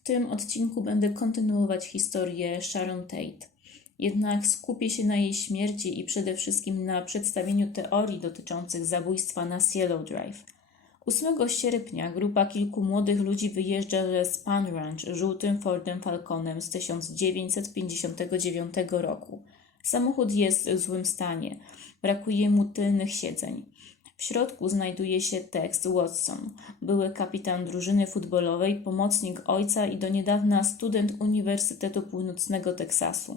W tym odcinku będę kontynuować historię Sharon Tate. Jednak skupię się na jej śmierci i przede wszystkim na przedstawieniu teorii dotyczących zabójstwa na Cielo Drive. 8 sierpnia grupa kilku młodych ludzi wyjeżdża ze Spahn Ranch żółtym Fordem Falconem z 1959 roku. Samochód jest w złym stanie, brakuje mu tylnych siedzeń. W środku znajduje się Tex Watson, były kapitan drużyny futbolowej, pomocnik ojca i do niedawna student Uniwersytetu Północnego Teksasu.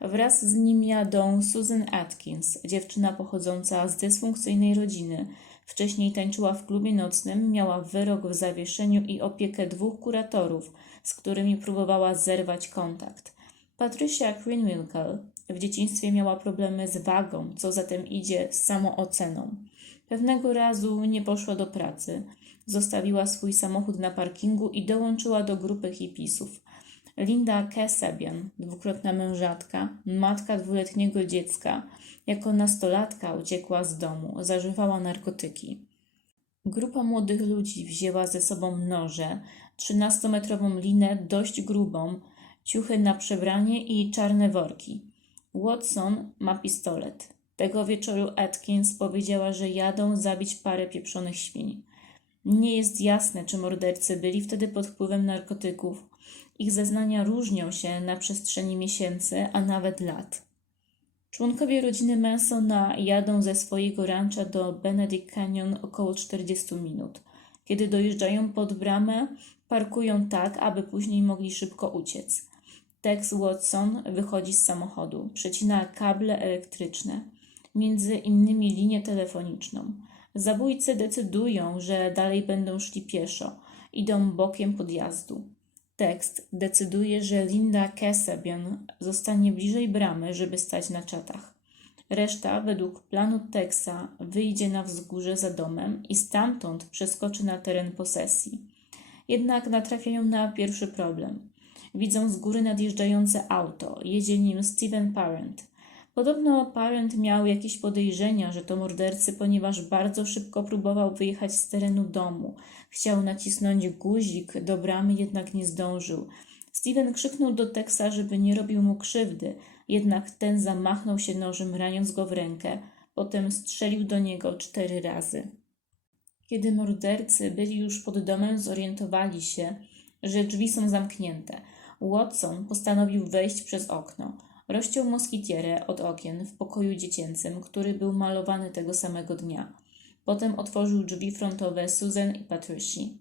Wraz z nim jadą Susan Atkins, dziewczyna pochodząca z dysfunkcyjnej rodziny. Wcześniej tańczyła w klubie nocnym, miała wyrok w zawieszeniu i opiekę 2 kuratorów, z którymi próbowała zerwać kontakt. Patricia Krenwinkel w dzieciństwie miała problemy z wagą, co zatem idzie z samooceną. Pewnego razu nie poszła do pracy, zostawiła swój samochód na parkingu i dołączyła do grupy hipisów. Linda Kasabian, dwukrotna mężatka, matka 2-letniego dziecka, jako nastolatka uciekła z domu, zażywała narkotyki. Grupa młodych ludzi wzięła ze sobą noże, 13-metrową linę dość grubą, ciuchy na przebranie i czarne worki. Watson ma pistolet. Tego wieczoru Atkins powiedziała, że jadą zabić parę pieprzonych świń. Nie jest jasne, czy mordercy byli wtedy pod wpływem narkotyków. Ich zeznania różnią się na przestrzeni miesięcy, a nawet lat. Członkowie rodziny Mansona jadą ze swojego rancha do Benedict Canyon około 40 minut. Kiedy dojeżdżają pod bramę, parkują tak, aby później mogli szybko uciec. Tex Watson wychodzi z samochodu, przecina kable elektryczne, między innymi linię telefoniczną. Zabójcy decydują, że dalej będą szli pieszo, idą bokiem podjazdu. Tex decyduje, że Linda Kasabian zostanie bliżej bramy, żeby stać na czatach. Reszta, według planu Texa, wyjdzie na wzgórze za domem i stamtąd przeskoczy na teren posesji. Jednak natrafiają na pierwszy problem. Widzą z góry nadjeżdżające auto, jedzie nim Steven Parent. Podobno Parent miał jakieś podejrzenia, że to mordercy, ponieważ bardzo szybko próbował wyjechać z terenu domu. Chciał nacisnąć guzik do bramy, jednak nie zdążył. Steven krzyknął do Texa, żeby nie robił mu krzywdy, jednak ten zamachnął się nożem, raniąc go w rękę. Potem strzelił do niego 4 razy. Kiedy mordercy byli już pod domem, zorientowali się, że drzwi są zamknięte. Watson postanowił wejść przez okno. Rozciął moskitierę od okien w pokoju dziecięcym, który był malowany tego samego dnia. Potem otworzył drzwi frontowe Susan i Patrici.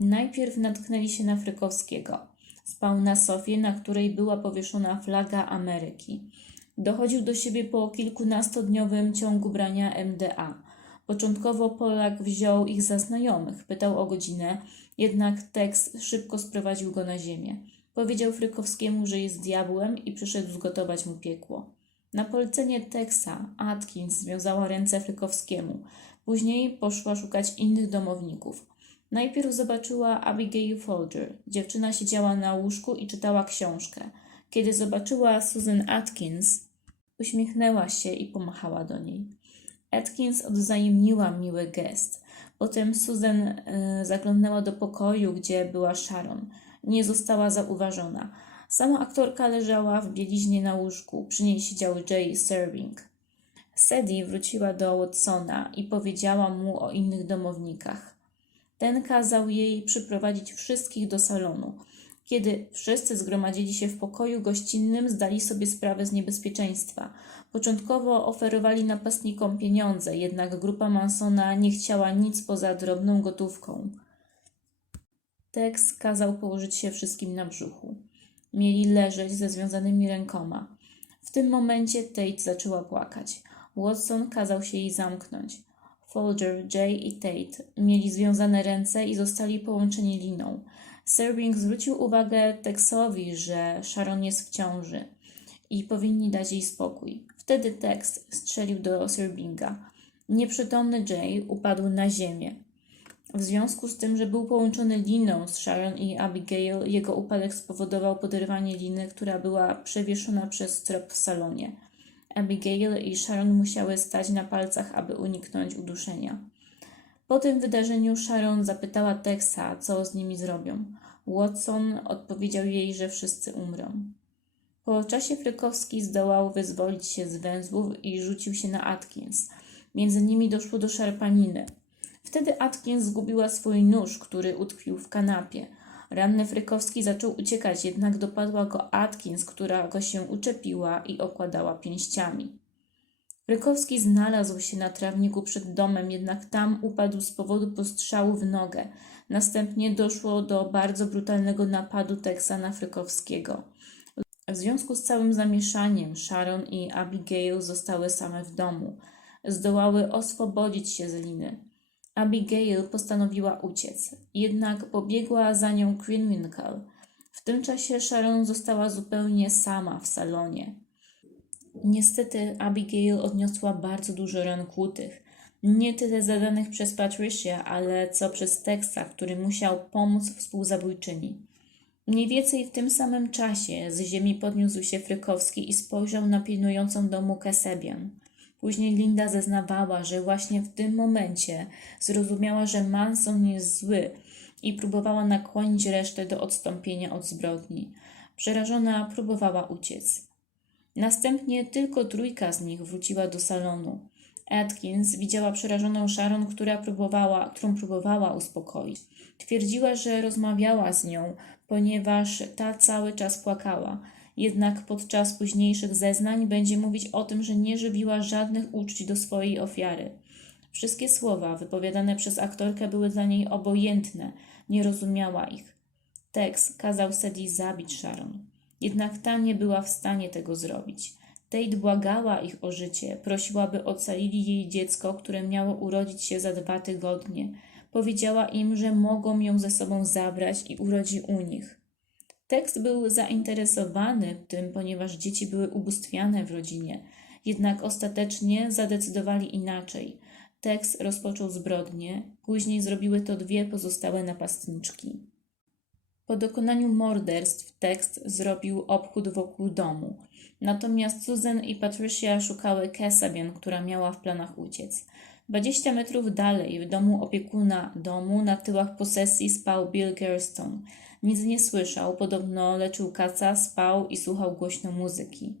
Najpierw natknęli się na Frykowskiego. Spał na sofie, na której była powieszona flaga Ameryki. Dochodził do siebie po kilkunastodniowym ciągu brania MDA. Początkowo Polak wziął ich za znajomych, pytał o godzinę, jednak Tex szybko sprowadził go na ziemię. Powiedział Frykowskiemu, że jest diabłem i przyszedł zgotować mu piekło. Na polecenie Texa Atkins związała ręce Frykowskiemu. Później poszła szukać innych domowników. Najpierw zobaczyła Abigail Folger. Dziewczyna siedziała na łóżku i czytała książkę. Kiedy zobaczyła Susan Atkins, uśmiechnęła się i pomachała do niej. Atkins odwzajemniła miły gest. Potem Susan zaglądnęła do pokoju, gdzie była Sharon. Nie została zauważona. Sama aktorka leżała w bieliźnie na łóżku. Przy niej siedział Jay Serving. Sadie wróciła do Watsona i powiedziała mu o innych domownikach. Ten kazał jej przyprowadzić wszystkich do salonu. Kiedy wszyscy zgromadzili się w pokoju gościnnym, zdali sobie sprawę z niebezpieczeństwa. Początkowo oferowali napastnikom pieniądze, jednak grupa Mansona nie chciała nic poza drobną gotówką. Tex kazał położyć się wszystkim na brzuchu. Mieli leżeć ze związanymi rękoma. W tym momencie Tate zaczęła płakać. Watson kazał się jej zamknąć. Folger, Jay i Tate mieli związane ręce i zostali połączeni liną. Serving zwrócił uwagę Texowi, że Sharon jest w ciąży i powinni dać jej spokój. Wtedy Tex strzelił do Servinga. Nieprzytomny Jay upadł na ziemię. W związku z tym, że był połączony liną z Sharon i Abigail, jego upadek spowodował poderwanie liny, która była przewieszona przez strop w salonie. Abigail i Sharon musiały stać na palcach, aby uniknąć uduszenia. Po tym wydarzeniu Sharon zapytała Texa, co z nimi zrobią. Watson odpowiedział jej, że wszyscy umrą. Po czasie Frykowski zdołał wyzwolić się z węzłów i rzucił się na Atkins. Między nimi doszło do szarpaniny. Wtedy Atkins zgubiła swój nóż, który utkwił w kanapie. Ranny Frykowski zaczął uciekać, jednak dopadła go Atkins, która go się uczepiła i okładała pięściami. Frykowski znalazł się na trawniku przed domem, jednak tam upadł z powodu postrzału w nogę. Następnie doszło do bardzo brutalnego napadu Texa na Frykowskiego. W związku z całym zamieszaniem Sharon i Abigail zostały same w domu. Zdołały oswobodzić się z liny. Abigail postanowiła uciec, jednak pobiegła za nią Krenwinkel. W tym czasie Sharon została zupełnie sama w salonie. Niestety Abigail odniosła bardzo dużo ran kłutych. Nie tyle zadanych przez Patricia, ale co przez Texa, który musiał pomóc współzabójczyni. Mniej więcej w tym samym czasie z ziemi podniósł się Frykowski i spojrzał na pilnującą domu Kasabian. Później Linda zeznawała, że właśnie w tym momencie zrozumiała, że Manson jest zły i próbowała nakłonić resztę do odstąpienia od zbrodni. Przerażona próbowała uciec. Następnie tylko trójka z nich wróciła do salonu. Atkins widziała przerażoną Sharon, którą próbowała uspokoić. Twierdziła, że rozmawiała z nią, ponieważ ta cały czas płakała. Jednak podczas późniejszych zeznań będzie mówić o tym, że nie żywiła żadnych uczuć do swojej ofiary. Wszystkie słowa wypowiadane przez aktorkę były dla niej obojętne, nie rozumiała ich. Tex kazał Sadie zabić Sharon. Jednak ta nie była w stanie tego zrobić. Tate błagała ich o życie, prosiła, by ocalili jej dziecko, które miało urodzić się za 2 tygodnie. Powiedziała im, że mogą ją ze sobą zabrać i urodzi u nich. Tex był zainteresowany tym, ponieważ dzieci były ubóstwiane w rodzinie, jednak ostatecznie zadecydowali inaczej. Tex rozpoczął zbrodnię, później zrobiły to 2 pozostałe napastniczki. Po dokonaniu morderstw Tex zrobił obchód wokół domu. Natomiast Susan i Patricia szukały Kasabian, która miała w planach uciec. 20 metrów dalej, w domu opiekuna domu, na tyłach posesji spał Bill Gerstone. Nic nie słyszał, podobno leczył kaca, spał i słuchał głośno muzyki.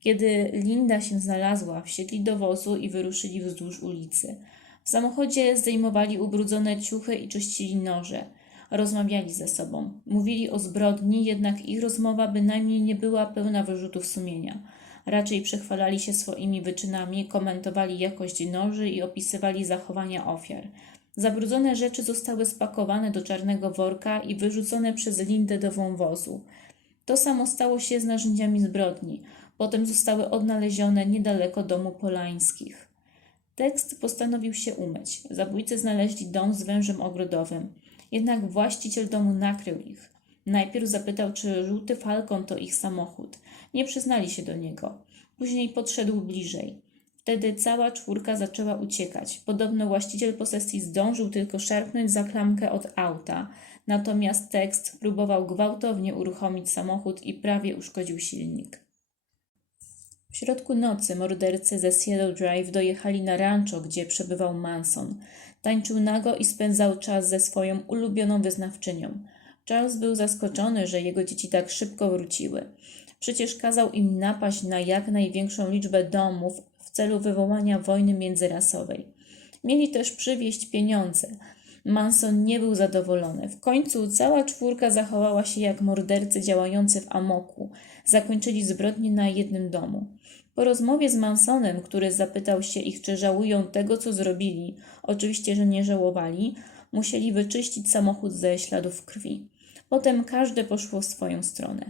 Kiedy Linda się znalazła, wsiedli do wozu i wyruszyli wzdłuż ulicy. W samochodzie zdejmowali ubrudzone ciuchy i czyścili noże. Rozmawiali ze sobą. Mówili o zbrodni, jednak ich rozmowa bynajmniej nie była pełna wyrzutów sumienia. Raczej przechwalali się swoimi wyczynami, komentowali jakość noży i opisywali zachowania ofiar. Zabrudzone rzeczy zostały spakowane do czarnego worka i wyrzucone przez Lindę do wąwozu. To samo stało się z narzędziami zbrodni. Potem zostały odnalezione niedaleko domu Polańskich. Tex postanowił się umyć. Zabójcy znaleźli dom z wężem ogrodowym. Jednak właściciel domu nakrył ich. Najpierw zapytał, czy żółty Falcon to ich samochód. Nie przyznali się do niego. Później podszedł bliżej. Wtedy cała 4 zaczęła uciekać. Podobno właściciel posesji zdążył tylko szarpnąć za klamkę od auta, natomiast Tex próbował gwałtownie uruchomić samochód i prawie uszkodził silnik. W środku nocy mordercy ze Cielo Drive dojechali na rancho, gdzie przebywał Manson. Tańczył nago i spędzał czas ze swoją ulubioną wyznawczynią. Charles był zaskoczony, że jego dzieci tak szybko wróciły. Przecież kazał im napaść na jak największą liczbę domów w celu wywołania wojny międzyrasowej. Mieli też przywieźć pieniądze. Manson nie był zadowolony. W końcu cała 4 zachowała się jak mordercy działający w amoku. Zakończyli zbrodnię na jednym domu. Po rozmowie z Mansonem, który zapytał się ich, czy żałują tego, co zrobili, oczywiście, że nie żałowali, musieli wyczyścić samochód ze śladów krwi. Potem każde poszło w swoją stronę.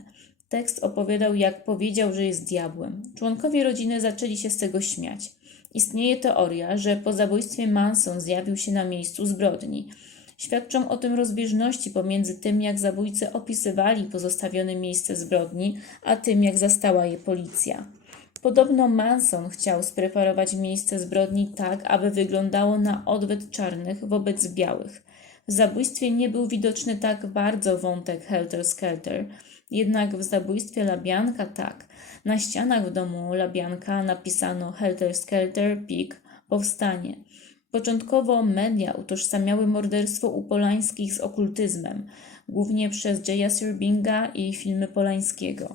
Tekst opowiadał, jak powiedział, że jest diabłem. Członkowie rodziny zaczęli się z tego śmiać. Istnieje teoria, że po zabójstwie Manson zjawił się na miejscu zbrodni. Świadczą o tym rozbieżności pomiędzy tym, jak zabójcy opisywali pozostawione miejsce zbrodni, a tym, jak zastała je policja. Podobno Manson chciał spreparować miejsce zbrodni tak, aby wyglądało na odwet czarnych wobec białych. W zabójstwie nie był widoczny tak bardzo wątek helter-skelter, jednak w zabójstwie Labianka tak. Na ścianach w domu Labianka napisano helter-skelter, pik, powstanie. Początkowo media utożsamiały morderstwo u Polańskich z okultyzmem, głównie przez Jaya Sirbinga i filmy Polańskiego.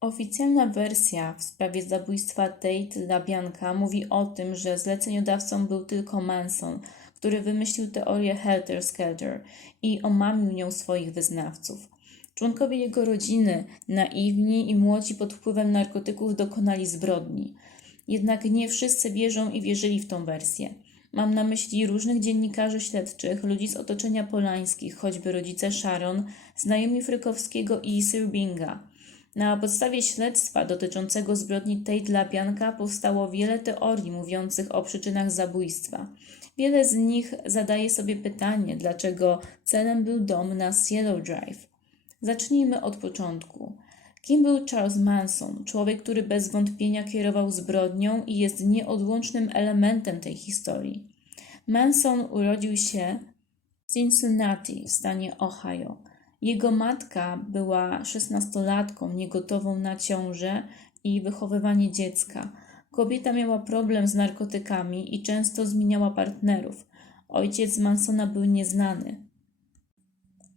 Oficjalna wersja w sprawie zabójstwa Tate LaBianca mówi o tym, że zleceniodawcą był tylko Manson, który wymyślił teorię Helter Skelter i omamił nią swoich wyznawców. Członkowie jego rodziny, naiwni i młodzi pod wpływem narkotyków dokonali zbrodni. Jednak nie wszyscy wierzą i wierzyli w tą wersję. Mam na myśli różnych dziennikarzy śledczych, ludzi z otoczenia Polańskich, choćby rodzice Sharon, znajomi Frykowskiego i Sirbinga. Na podstawie śledztwa dotyczącego zbrodni Tate LaBianca powstało wiele teorii mówiących o przyczynach zabójstwa. Wiele z nich zadaje sobie pytanie, dlaczego celem był dom na Cielo Drive. Zacznijmy od początku. Kim był Charles Manson, człowiek, który bez wątpienia kierował zbrodnią i jest nieodłącznym elementem tej historii? Manson urodził się w Cincinnati w stanie Ohio. Jego matka była 16-latką niegotową na ciążę i wychowywanie dziecka. Kobieta miała problem z narkotykami i często zmieniała partnerów. Ojciec Mansona był nieznany.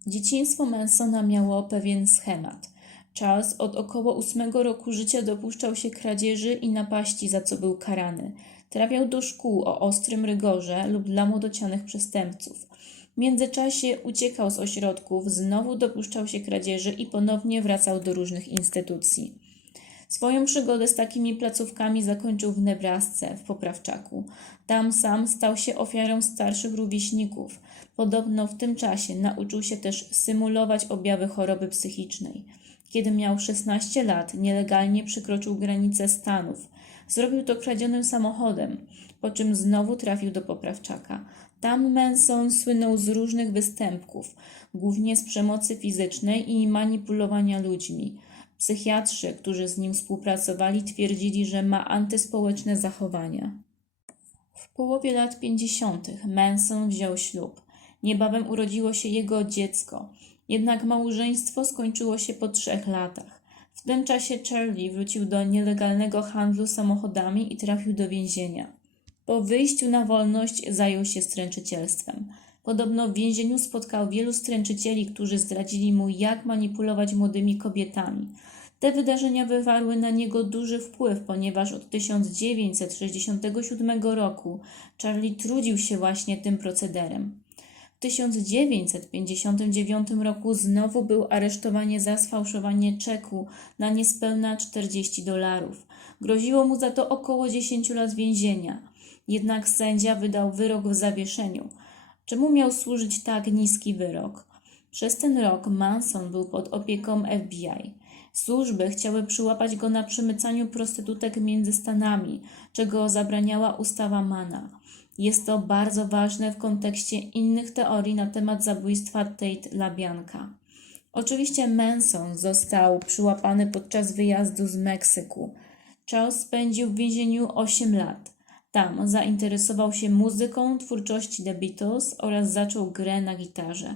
Dzieciństwo Mansona miało pewien schemat. Charles od około 8 roku życia dopuszczał się kradzieży i napaści, za co był karany. Trafiał do szkół o ostrym rygorze lub dla młodocianych przestępców. W międzyczasie uciekał z ośrodków, znowu dopuszczał się kradzieży i ponownie wracał do różnych instytucji. Swoją przygodę z takimi placówkami zakończył w Nebrasce, w Poprawczaku. Tam sam stał się ofiarą starszych rówieśników. Podobno w tym czasie nauczył się też symulować objawy choroby psychicznej. Kiedy miał 16 lat, nielegalnie przekroczył granicę Stanów. Zrobił to kradzionym samochodem, po czym znowu trafił do Poprawczaka. Tam Manson słynął z różnych występków, głównie z przemocy fizycznej i manipulowania ludźmi. Psychiatrzy, którzy z nim współpracowali, twierdzili, że ma antyspołeczne zachowania. W połowie lat 50. Manson wziął ślub. Niebawem urodziło się jego dziecko. Jednak małżeństwo skończyło się po 3 latach. W tym czasie Charlie wrócił do nielegalnego handlu samochodami i trafił do więzienia. Po wyjściu na wolność zajął się stręczycielstwem. Podobno w więzieniu spotkał wielu stręczycieli, którzy zdradzili mu, jak manipulować młodymi kobietami. Te wydarzenia wywarły na niego duży wpływ, ponieważ od 1967 roku Charlie trudził się właśnie tym procederem. W 1959 roku znowu był aresztowany za sfałszowanie czeku na niespełna $40. Groziło mu za to około 10 lat więzienia. Jednak sędzia wydał wyrok w zawieszeniu. Czemu miał służyć tak niski wyrok? Przez ten rok Manson był pod opieką FBI. Służby chciały przyłapać go na przemycaniu prostytutek między Stanami, czego zabraniała ustawa Manna. Jest to bardzo ważne w kontekście innych teorii na temat zabójstwa Tate LaBianca. Oczywiście Manson został przyłapany podczas wyjazdu z Meksyku. Charles spędził w więzieniu 8 lat. Tam zainteresował się muzyką twórczości The Beatles oraz zaczął grę na gitarze.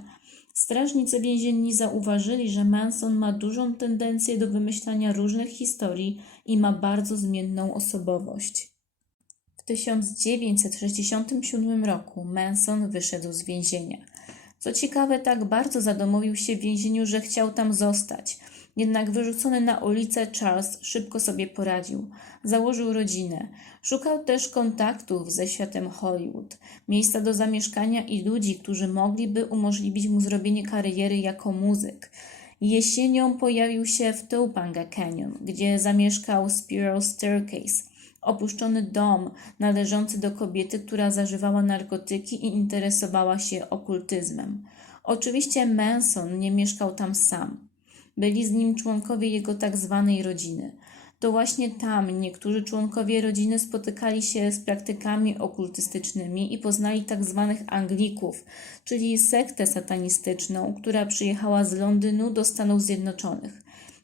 Strażnicy więzienni zauważyli, że Manson ma dużą tendencję do wymyślania różnych historii i ma bardzo zmienną osobowość. W 1967 roku Manson wyszedł z więzienia. Co ciekawe, tak bardzo zadomowił się w więzieniu, że chciał tam zostać. Jednak wyrzucony na ulicę Charles szybko sobie poradził. Założył rodzinę. Szukał też kontaktów ze światem Hollywood, miejsca do zamieszkania i ludzi, którzy mogliby umożliwić mu zrobienie kariery jako muzyk. Jesienią pojawił się w Topanga Canyon, gdzie zamieszkał Spiral Staircase, opuszczony dom należący do kobiety, która zażywała narkotyki i interesowała się okultyzmem. Oczywiście Manson nie mieszkał tam sam. Byli z nim członkowie jego tak zwanej rodziny. To właśnie tam niektórzy członkowie rodziny spotykali się z praktykami okultystycznymi i poznali tak zwanych Anglików, czyli sektę satanistyczną, która przyjechała z Londynu do Stanów Zjednoczonych.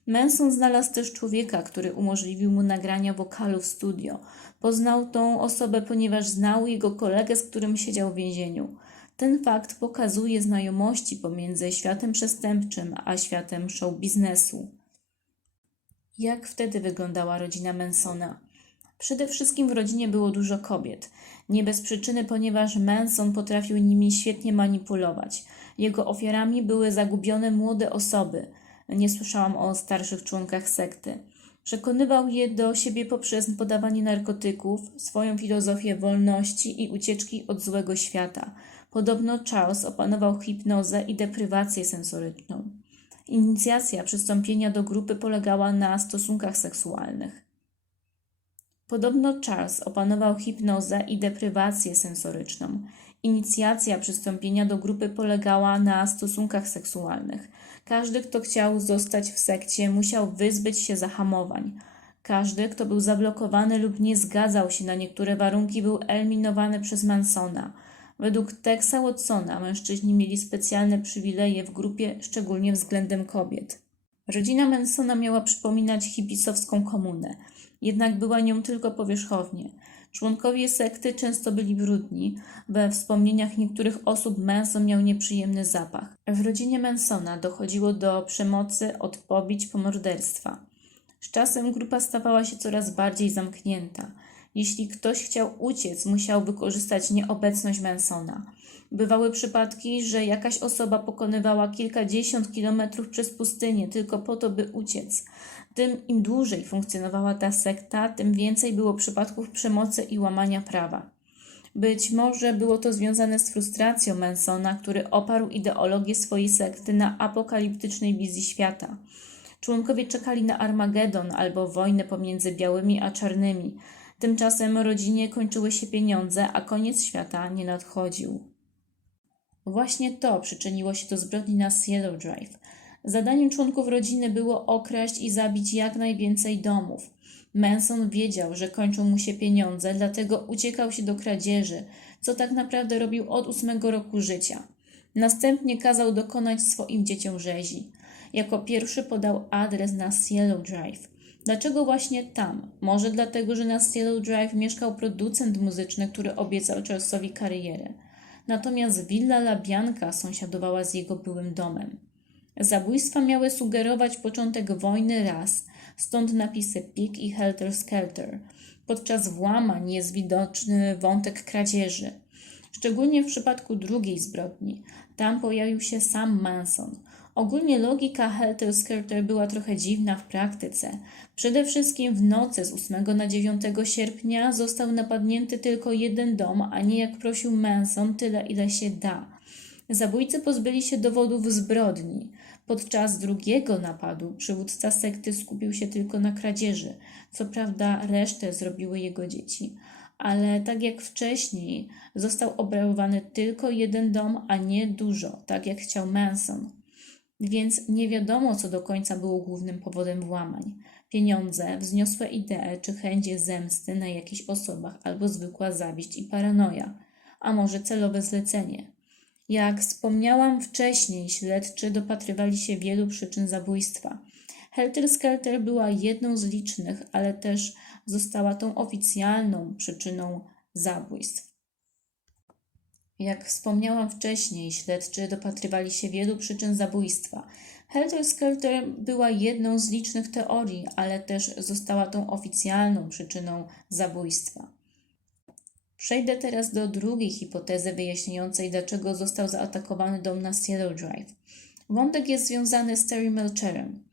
Manson znalazł też człowieka, który umożliwił mu nagrania wokalu w studio. Poznał tą osobę, ponieważ znał jego kolegę, z którym siedział w więzieniu. Ten fakt pokazuje znajomości pomiędzy światem przestępczym a światem show biznesu. Jak wtedy wyglądała rodzina Mansona? Przede wszystkim w rodzinie było dużo kobiet. Nie bez przyczyny, ponieważ Manson potrafił nimi świetnie manipulować. Jego ofiarami były zagubione młode osoby. Nie słyszałam o starszych członkach sekty. Przekonywał je do siebie poprzez podawanie narkotyków, swoją filozofię wolności i ucieczki od złego świata. Podobno Charles opanował hipnozę i deprywację sensoryczną. Inicjacja przystąpienia do grupy polegała na stosunkach seksualnych. Podobno Charles opanował hipnozę i deprywację sensoryczną. Inicjacja przystąpienia do grupy polegała na stosunkach seksualnych. Każdy, kto chciał zostać w sekcie, musiał wyzbyć się zahamowań. Każdy, kto był zablokowany lub nie zgadzał się na niektóre warunki, był eliminowany przez Mansona. Według Texa Watsona mężczyźni mieli specjalne przywileje w grupie, szczególnie względem kobiet. Rodzina Mansona miała przypominać hipisowską komunę, jednak była nią tylko powierzchownie. Członkowie sekty często byli brudni. We wspomnieniach niektórych osób Manson miał nieprzyjemny zapach. W rodzinie Mansona dochodziło do przemocy od pobić po morderstwa. Z czasem grupa stawała się coraz bardziej zamknięta. Jeśli ktoś chciał uciec, musiał wykorzystać nieobecność Mansona. Bywały przypadki, że jakaś osoba pokonywała kilkadziesiąt kilometrów przez pustynię tylko po to, by uciec. Im dłużej funkcjonowała ta sekta, tym więcej było przypadków przemocy i łamania prawa. Być może było to związane z frustracją Mansona, który oparł ideologię swojej sekty na apokaliptycznej wizji świata. Członkowie czekali na Armagedon albo wojnę pomiędzy białymi a czarnymi. Tymczasem rodzinie kończyły się pieniądze, a koniec świata nie nadchodził. Właśnie to przyczyniło się do zbrodni na Cielo Drive. Zadaniem członków rodziny było okraść i zabić jak najwięcej domów. Manson wiedział, że kończą mu się pieniądze, dlatego uciekał się do kradzieży, co tak naprawdę robił od 8 roku życia. Następnie kazał dokonać swoim dzieciom rzezi. Jako pierwszy podał adres na Cielo Drive. Dlaczego właśnie tam? Może dlatego, że na Cielo Drive mieszkał producent muzyczny, który obiecał Charlesowi karierę. Natomiast Villa La Bianca sąsiadowała z jego byłym domem. Zabójstwa miały sugerować początek wojny ras, stąd napisy Pig i Helter Skelter. Podczas włamań jest widoczny wątek kradzieży. Szczególnie w przypadku drugiej zbrodni. Tam pojawił się sam Manson. Ogólnie logika Helter Skelter była trochę dziwna w praktyce. Przede wszystkim w nocy z 8 na 9 sierpnia został napadnięty tylko jeden dom, a nie jak prosił Manson tyle ile się da. Zabójcy pozbyli się dowodów zbrodni. Podczas drugiego napadu przywódca sekty skupił się tylko na kradzieży. Co prawda resztę zrobiły jego dzieci. Ale tak jak wcześniej został obrabowany tylko jeden dom, a nie dużo, tak jak chciał Manson. Więc nie wiadomo, co do końca było głównym powodem włamań. Pieniądze, wzniosłe idee czy chęć zemsty na jakichś osobach albo zwykła zawiść i paranoja, a może celowe zlecenie. Jak wspomniałam wcześniej, śledczy dopatrywali się wielu przyczyn zabójstwa. Helter Skelter była jedną z licznych, ale też została tą oficjalną przyczyną zabójstw. Jak wspomniałam wcześniej, śledczy dopatrywali się wielu przyczyn zabójstwa. Helter Skelter była jedną z licznych teorii, ale też została tą oficjalną przyczyną zabójstwa. Przejdę teraz do drugiej hipotezy wyjaśniającej, dlaczego został zaatakowany dom na Cielo Drive. Wątek jest związany z Terry Melcherem.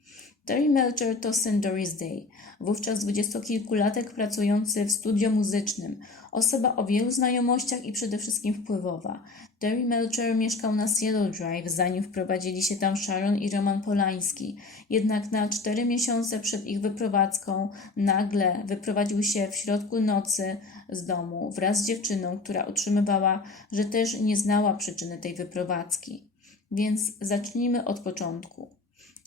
Terry Melcher to syn Doris Day, wówczas dwudziestokilkulatek pracujący w studio muzycznym, osoba o wielu znajomościach i przede wszystkim wpływowa. Terry Melcher mieszkał na Cielo Drive, zanim wprowadzili się tam Sharon i Roman Polański. Jednak na 4 miesiące przed ich wyprowadzką nagle wyprowadził się w środku nocy z domu wraz z dziewczyną, która utrzymywała, że też nie znała przyczyny tej wyprowadzki. Więc zacznijmy od początku.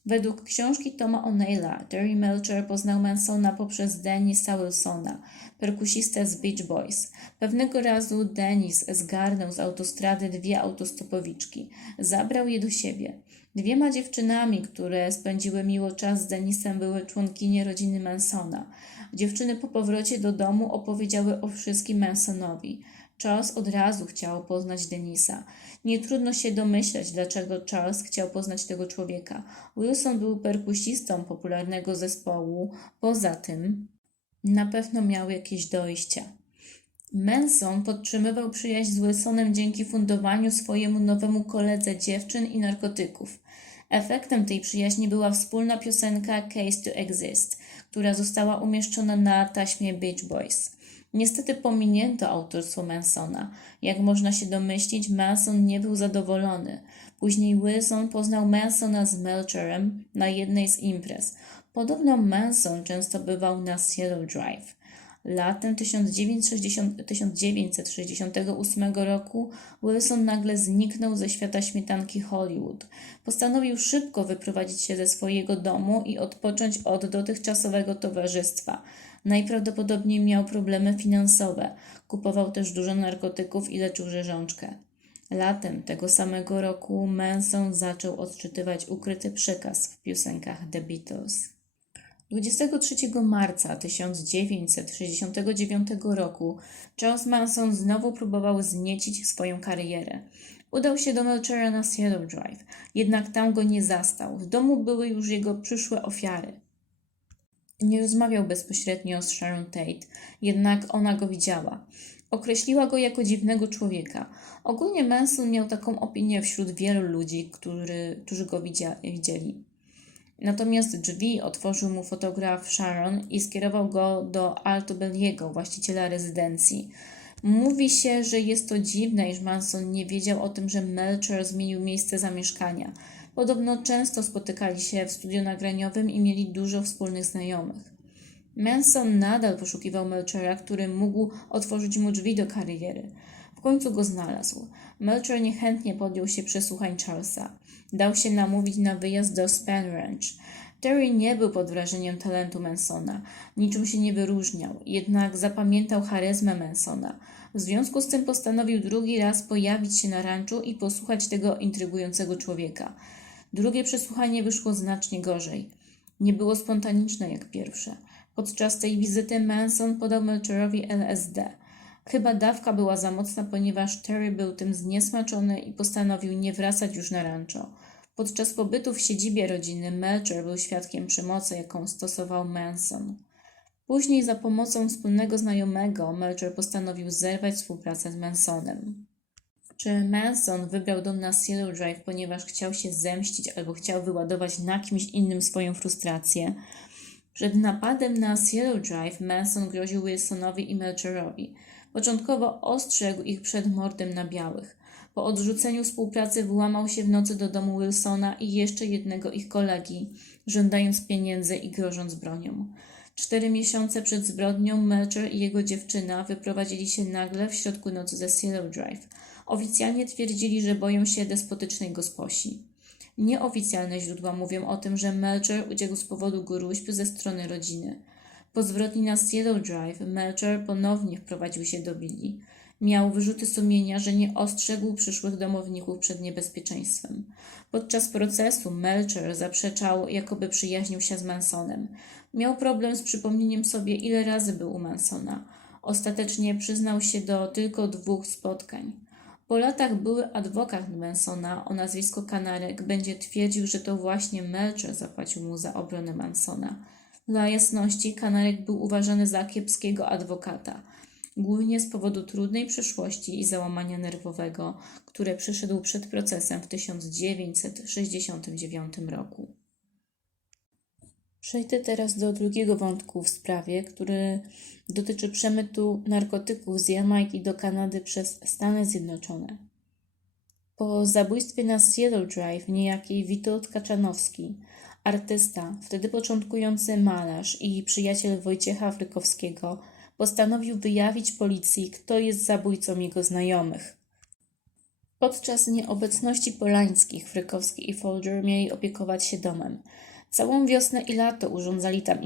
Według książki Toma O'Neilla, Terry Melcher poznał Mansona poprzez Dennisa Wilsona, perkusistę z Beach Boys. Pewnego razu Dennis zgarnął z autostrady 2 autostopowiczki. Zabrał je do siebie. 2 dziewczynami, które spędziły miło czas z Dennisem, były członkinie rodziny Mansona. Dziewczyny po powrocie do domu opowiedziały o wszystkim Mansonowi. Charles od razu chciał poznać Dennisa. Nie trudno się domyśleć, dlaczego Charles chciał poznać tego człowieka. Wilson był perkusistą popularnego zespołu. Poza tym na pewno miał jakieś dojścia. Manson podtrzymywał przyjaźń z Wilsonem dzięki fundowaniu swojemu nowemu koledze dziewczyn i narkotyków. Efektem tej przyjaźni była wspólna piosenka Case to Exist, która została umieszczona na taśmie Beach Boys. Niestety pominięto autorstwo Mansona. Jak można się domyślić, Manson nie był zadowolony. Później Wilson poznał Mansona z Melcherem na jednej z imprez. Podobno Manson często bywał na Cielo Drive. Latem 1968 roku Wilson nagle zniknął ze świata śmietanki Hollywood. Postanowił szybko wyprowadzić się ze swojego domu i odpocząć od dotychczasowego towarzystwa. Najprawdopodobniej miał problemy finansowe, kupował też dużo narkotyków i leczył rzeżączkę. Latem tego samego roku Manson zaczął odczytywać ukryty przekaz w piosenkach The Beatles. 23 marca 1969 roku Charles Manson znowu próbował zniecić swoją karierę. Udał się do Melchera na Cielo Drive, jednak tam go nie zastał. W domu były już jego przyszłe ofiary. Nie rozmawiał bezpośrednio z Sharon Tate, jednak ona go widziała. Określiła go jako dziwnego człowieka. Ogólnie Manson miał taką opinię wśród wielu ludzi, którzy go widzieli. Natomiast drzwi otworzył mu fotograf Sharon i skierował go do Altobelliego, właściciela rezydencji. Mówi się, że jest to dziwne, iż Manson nie wiedział o tym, że Melcher zmienił miejsce zamieszkania. Podobno często spotykali się w studiu nagraniowym i mieli dużo wspólnych znajomych. Manson nadal poszukiwał Melchera, który mógł otworzyć mu drzwi do kariery. W końcu go znalazł. Melcher niechętnie podjął się przesłuchań Charlesa. Dał się namówić na wyjazd do Spahn Ranch. Terry nie był pod wrażeniem talentu Mansona. Niczym się nie wyróżniał, jednak zapamiętał charyzmę Mansona. W związku z tym postanowił drugi raz pojawić się na ranczu i posłuchać tego intrygującego człowieka. Drugie przesłuchanie wyszło znacznie gorzej. Nie było spontaniczne jak pierwsze. Podczas tej wizyty Manson podał Melcherowi LSD. Chyba dawka była za mocna, ponieważ Terry był tym zniesmaczony i postanowił nie wracać już na rancho. Podczas pobytu w siedzibie rodziny Melcher był świadkiem przemocy, jaką stosował Manson. Później za pomocą wspólnego znajomego Melcher postanowił zerwać współpracę z Mansonem. Czy Manson wybrał dom na Cielo Drive, ponieważ chciał się zemścić albo chciał wyładować na kimś innym swoją frustrację? Przed napadem na Cielo Drive Manson groził Wilsonowi i Melcherowi. Początkowo ostrzegł ich przed mordem na białych. Po odrzuceniu współpracy włamał się w nocy do domu Wilsona i jeszcze jednego ich kolegi, żądając pieniędzy i grożąc bronią. 4 miesiące przed zbrodnią Melcher i jego dziewczyna wyprowadzili się nagle w środku nocy ze Cielo Drive. Oficjalnie twierdzili, że boją się despotycznej gosposi. Nieoficjalne źródła mówią o tym, że Melcher uciekł z powodu góróźb ze strony rodziny. Po zbrodni na Cielo Drive Melcher ponownie wprowadził się do willi. Miał wyrzuty sumienia, że nie ostrzegł przyszłych domowników przed niebezpieczeństwem. Podczas procesu Melcher zaprzeczał, jakoby przyjaźnił się z Mansonem. Miał problem z przypomnieniem sobie, ile razy był u Mansona. Ostatecznie przyznał się do tylko 2 spotkań. Po latach były adwokat Mansona o nazwisku Kanarek będzie twierdził, że to właśnie Melcher zapłacił mu za obronę Mansona. Dla jasności, Kanarek był uważany za kiepskiego adwokata, głównie z powodu trudnej przeszłości i załamania nerwowego, które przeszedł przed procesem w 1969 roku. Przejdę teraz do drugiego wątku w sprawie, który dotyczy przemytu narkotyków z Jamajki do Kanady przez Stany Zjednoczone. Po zabójstwie na Cielo Drive niejaki Witold Kaczanowski, artysta, wtedy początkujący malarz i przyjaciel Wojciecha Frykowskiego, postanowił wyjawić policji, kto jest zabójcą jego znajomych. Podczas nieobecności Polańskich, Frykowski i Folger mieli opiekować się domem. Całą wiosnę i lato urządzali tam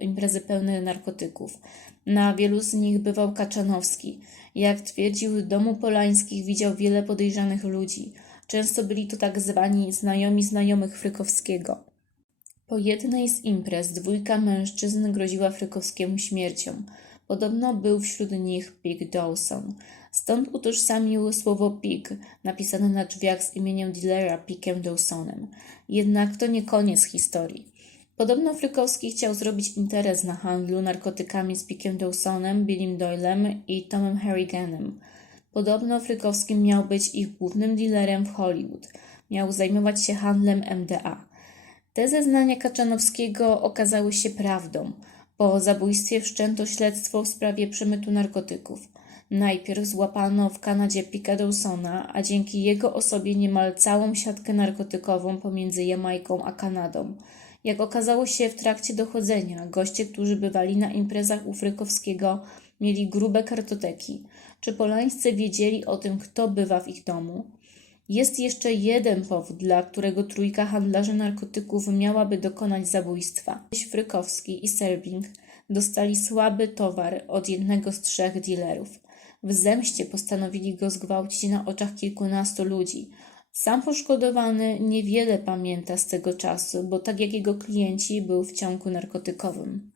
imprezy pełne narkotyków. Na wielu z nich bywał Kaczanowski. Jak twierdził, w domu Polańskich widział wiele podejrzanych ludzi. Często byli to tak zwani znajomi znajomych Frykowskiego. Po jednej z imprez 2 mężczyzn groziła Frykowskiemu śmiercią. Podobno był wśród nich Pig Dawson. Stąd utożsamił słowo Pig, napisane na drzwiach z imieniem dealera Pigiem Dawsonem. Jednak to nie koniec historii. Podobno Frykowski chciał zrobić interes na handlu narkotykami z Pickiem Dawsonem, Billym Doylem i Tomem Harriganem. Podobno Frykowski miał być ich głównym dealerem w Hollywood. Miał zajmować się handlem MDA. Te zeznania Kaczanowskiego okazały się prawdą. Po zabójstwie wszczęto śledztwo w sprawie przemytu narkotyków. Najpierw złapano w Kanadzie Picka Dawsona, a dzięki jego osobie niemal całą siatkę narkotykową pomiędzy Jamajką a Kanadą. Jak okazało się w trakcie dochodzenia, goście, którzy bywali na imprezach u Frykowskiego, mieli grube kartoteki. Czy Polańscy wiedzieli o tym, kto bywa w ich domu? Jest jeszcze jeden powód, dla którego trójka handlarzy narkotyków miałaby dokonać zabójstwa. Frykowski i Serving dostali słaby towar od jednego z 3 dealerów. W zemście postanowili go zgwałcić na oczach kilkunastu ludzi. Sam poszkodowany niewiele pamięta z tego czasu, bo tak jak jego klienci był w ciągu narkotykowym.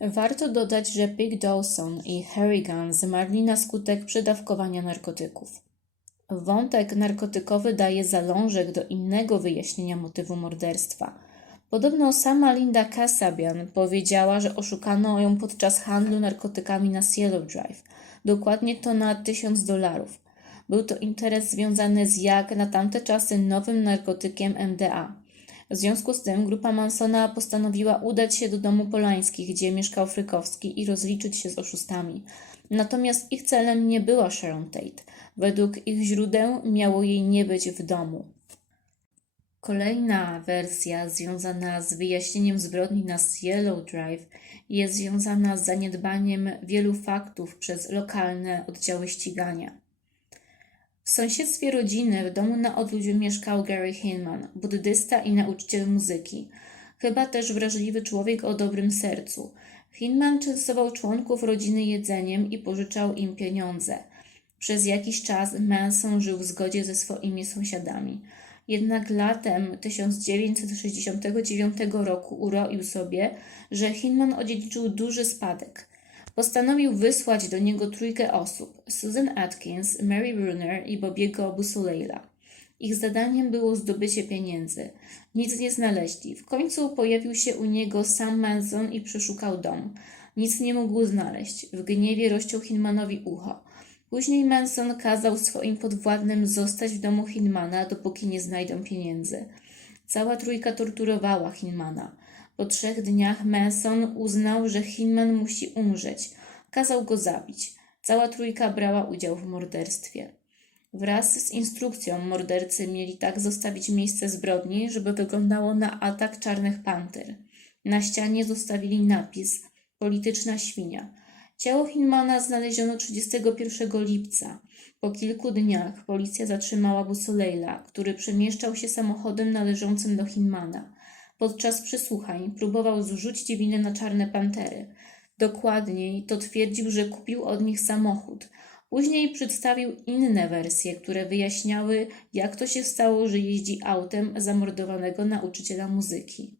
Warto dodać, że Pick Dawson i Harrigan zmarli na skutek przedawkowania narkotyków. Wątek narkotykowy daje zalążek do innego wyjaśnienia motywu morderstwa. Podobno sama Linda Kasabian powiedziała, że oszukano ją podczas handlu narkotykami na Cielo Drive. Dokładnie to na $1000. Był to interes związany z jak na tamte czasy nowym narkotykiem MDA. W związku z tym grupa Mansona postanowiła udać się do domu Polańskich, gdzie mieszkał Frykowski i rozliczyć się z oszustami. Natomiast ich celem nie była Sharon Tate. Według ich źródeł miało jej nie być w domu. Kolejna wersja związana z wyjaśnieniem zbrodni na Cielo Drive jest związana z zaniedbaniem wielu faktów przez lokalne oddziały ścigania. W sąsiedztwie rodziny w domu na odludziu mieszkał Gary Hinman, buddysta i nauczyciel muzyki. Chyba też wrażliwy człowiek o dobrym sercu. Hinman częstował członków rodziny jedzeniem i pożyczał im pieniądze. Przez jakiś czas Manson żył w zgodzie ze swoimi sąsiadami. Jednak latem 1969 roku uroił sobie, że Hinman odziedziczył duży spadek. Postanowił wysłać do niego 3 osób: Susan Atkins, Mary Brunner i Bobiego Busoleila. Ich zadaniem było zdobycie pieniędzy. Nic nie znaleźli. W końcu pojawił się u niego sam Manson i przeszukał dom. Nic nie mógł znaleźć. W gniewie rozciął Hinmanowi ucho. Później Manson kazał swoim podwładnym zostać w domu Hinmana, dopóki nie znajdą pieniędzy. Cała trójka torturowała Hinmana. Po 3 dniach Manson uznał, że Hinman musi umrzeć. Kazał go zabić. Cała trójka brała udział w morderstwie. Wraz z instrukcją mordercy mieli tak zostawić miejsce zbrodni, żeby wyglądało na atak czarnych panter. Na ścianie zostawili napis: polityczna świnia. Ciało Hinmana znaleziono 31 lipca. Po kilku dniach policja zatrzymała Busoleila, który przemieszczał się samochodem należącym do Hinmana. Podczas przesłuchań próbował zrzucić winę na czarne pantery. Dokładniej to twierdził, że kupił od nich samochód. Później przedstawił inne wersje, które wyjaśniały, jak to się stało, że jeździ autem zamordowanego nauczyciela muzyki.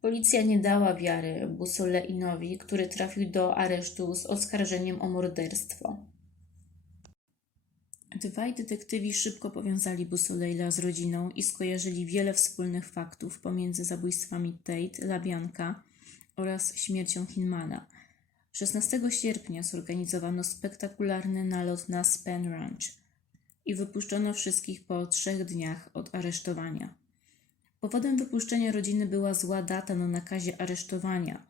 Policja nie dała wiary Busoleinowi, który trafił do aresztu z oskarżeniem o morderstwo. Dwaj detektywi szybko powiązali Busoleila z rodziną i skojarzyli wiele wspólnych faktów pomiędzy zabójstwami Tate, LaBianca oraz śmiercią Hinmana. 16 sierpnia zorganizowano spektakularny nalot na Spahn Ranch i wypuszczono wszystkich po 3 dniach od aresztowania. Powodem wypuszczenia rodziny była zła data na nakazie aresztowania.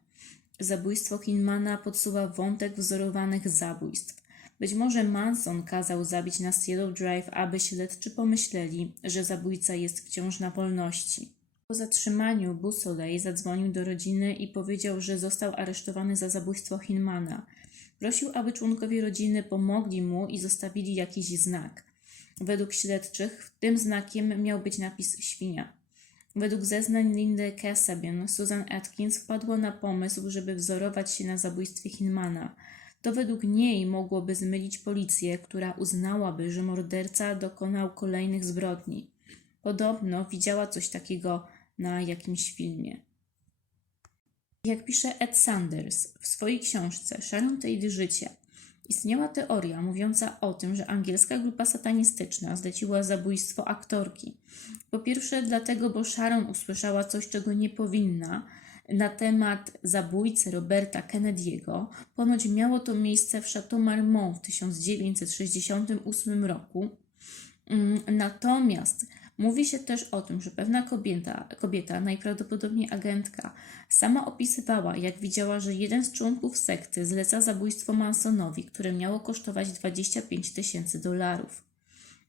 Zabójstwo Hinmana podsuwa wątek wzorowanych zabójstw. Być może Manson kazał zabić na Cielo Drive, aby śledczy pomyśleli, że zabójca jest wciąż na wolności. Po zatrzymaniu Busolej zadzwonił do rodziny i powiedział, że został aresztowany za zabójstwo Hinmana. Prosił, aby członkowie rodziny pomogli mu i zostawili jakiś znak. Według śledczych tym znakiem miał być napis świnia. Według zeznań Lindy Kasabian, Susan Atkins wpadła na pomysł, żeby wzorować się na zabójstwie Hinmana. To według niej mogłoby zmylić policję, która uznałaby, że morderca dokonał kolejnych zbrodni. Podobno widziała coś takiego na jakimś filmie. Jak pisze Ed Sanders w swojej książce Sharon Tate Życie, Istniała teoria mówiąca o tym, że angielska grupa satanistyczna zleciła zabójstwo aktorki. Po pierwsze dlatego, bo Sharon usłyszała coś, czego nie powinna, na temat zabójcy Roberta Kennedy'ego. Ponoć miało to miejsce w Chateau Marmont w 1968 roku. Natomiast mówi się też o tym, że pewna kobieta, najprawdopodobniej agentka, sama opisywała, jak widziała, że jeden z członków sekty zleca zabójstwo Mansonowi, które miało kosztować $25,000.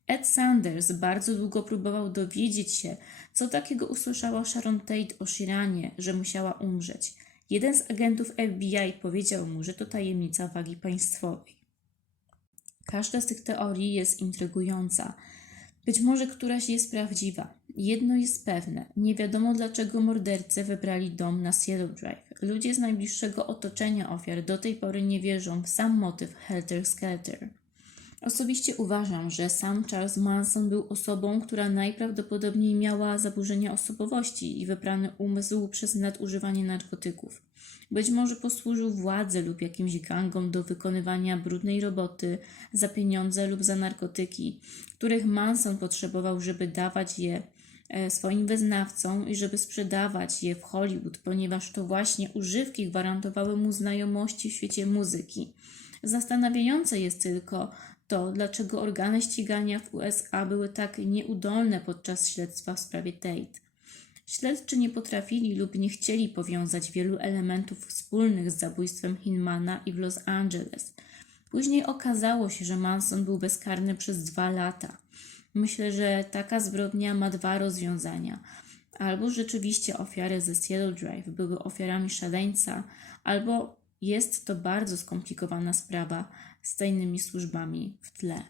Ed Sanders bardzo długo próbował dowiedzieć się, co takiego usłyszała Sharon Tate o Shiranie, że musiała umrzeć. Jeden z agentów FBI powiedział mu, że to tajemnica wagi państwowej. Każda z tych teorii jest intrygująca. Być może któraś jest prawdziwa. Jedno jest pewne. Nie wiadomo, dlaczego mordercy wybrali dom na Cielo Drive. Ludzie z najbliższego otoczenia ofiar do tej pory nie wierzą w sam motyw Helter Skelter. Osobiście uważam, że sam Charles Manson był osobą, która najprawdopodobniej miała zaburzenia osobowości i wyprany umysł przez nadużywanie narkotyków. Być może posłużył władzy lub jakimś gangom do wykonywania brudnej roboty za pieniądze lub za narkotyki, których Manson potrzebował, żeby dawać je swoim wyznawcom i żeby sprzedawać je w Hollywood, ponieważ to właśnie używki gwarantowały mu znajomości w świecie muzyki. Zastanawiające jest tylko to, dlaczego organy ścigania w USA były tak nieudolne podczas śledztwa w sprawie Tate. Śledczy nie potrafili lub nie chcieli powiązać wielu elementów wspólnych z zabójstwem Hinmana i w Los Angeles. Później okazało się, że Manson był bezkarny przez 2 lata. Myślę, że taka zbrodnia ma 2 rozwiązania. Albo rzeczywiście ofiary ze Cielo Drive były ofiarami szaleńca, albo jest to bardzo skomplikowana sprawa z tajnymi służbami w tle.